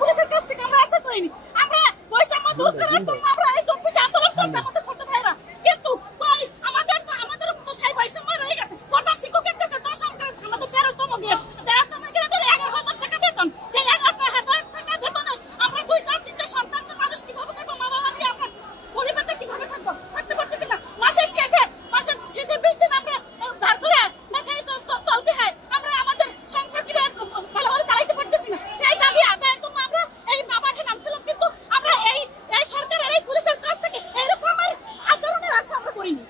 পুলিশের কাছ থেকে আমরা আশা করিনি। আমরা বৈষম্য দূর করার জন্য আমরা এই চব্বিশে আন্দোলন করতে আমাদের ছোট ভাইরা, কিন্তু আমাদের তো সেই বৈষম্য রয়ে গেছে। প্রধান শিক্ষকের কাছে 10 আমাদের 13তম গ্রেড 11,000 টাকা বেতন, সেই 11,000 টাকা বেতনে আমরা 2-3টা সন্তান মানুষ কিভাবে করবো? মা বাবা নিয়ে আমরা পরিবারটা কিভাবে থাকতে পারতেছি না। মাসের শেষের 20 দিন আমরা ধার করে দেখাই চলতে হয়। আমরা আমাদের সংসার কিভাবে ভালোভাবে চালাইতে পারতেছি না। সেই দাবি আদায়ের জন্য আমরা এই মাঠে নামছিলাম, কিন্তু আমরা এই সরকারের এই পুলিশের কাছ থেকে এরকমের আচরণের আশা আমরা করিনি।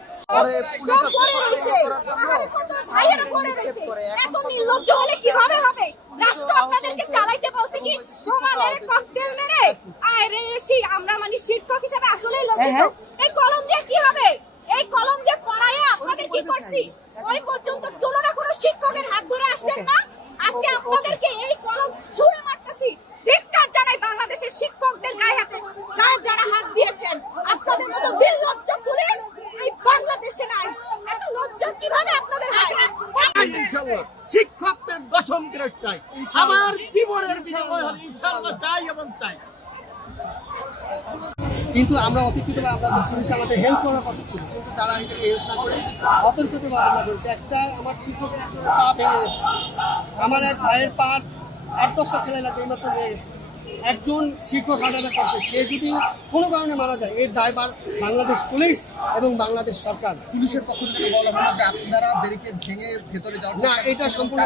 এত নির্লজ্জ হলে কিভাবে হবে? রাষ্ট্র আপনাদেরকে চালাইতে বলছে কি বোমা মেরে ককটেল মেরে? আরে আমরা মানে শিক্ষক হিসেবে আসলেই লজ্জিত। এই কলম দিয়ে কি হবে? এই কলম দিয়ে পড়ায় আপনাদের কি করছি? ওই পর্যন্ত কোনো না কোনো শিক্ষকের হাত ধরে আসছেন না। আজকে আপনাদেরকে এই কলম ছুঁড়ে মারতেছি। ধিক্কার জানাই বাংলাদেশের শিক্ষকদের গায়ে যারা হাত দিয়েছেন। আপনাদের মতো নির্লজ্জ পুলিশ এই বাংলাদেশে নাই। এত লজ্জা কিভাবে আপনাদের হয়? শিক্ষকদের 10ম গ্রেড চাই, আমার জীবনের বিনিময় ইনশাআল্লাহ চাই এবং চাই। কিন্তু আমরা অতিরিক্তভাবে আমরা পুলিশ আমাদের হেল্প করার কথা ছিল, কিন্তু তারা হেল্প না করে অতর্কিতভাবে হামলা করেছে। একটা আমার শিক্ষকের একটা পা ভেঙে গেছে, আমার এক ভাইয়ের পা 8-10টা ছেলে লাগবে এইমাত্র হয়ে গেছে। একজন শিক্ষক হাঁটাটা করছে, সে যদি কোনো কারণে মারা যায় এর দায়ভার বাংলাদেশ পুলিশ এবং বাংলাদেশ সরকার। পুলিশের পক্ষ থেকে বলা হলো যে আপনারা ব্যারিকেড ভেঙে ভেতরে যাওয়ার না, এটা সম্পূর্ণ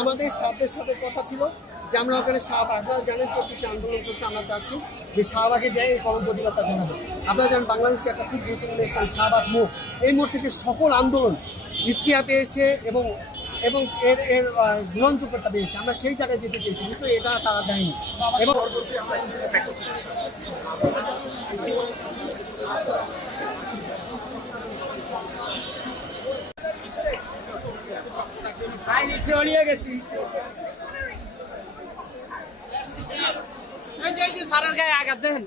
আমাদের স্যারদের সাথে কথা ছিল যে আমরা ওখানে শাহবাগ, আপনারা জানেন 24শে আন্দোলন চলছে, আমরা চাচ্ছি যে শাহবাগে যাই এই কলম প্রতিবাদটা জানাবো। আপনারা জানেন বাংলাদেশে একটা খুব গুরুত্বপূর্ণ স্থান শাহবাগ মোড়, এই মোড় থেকে সকল আন্দোলন ইস্তিহার পেয়েছে এবং এর গ্রহণযোগ্যতা পেয়েছে। আমরা সেই জায়গায় যেতে চেয়েছি, কিন্তু এটা তারা দেয়নি। এবং সারের গায়ে আঘাত দেন।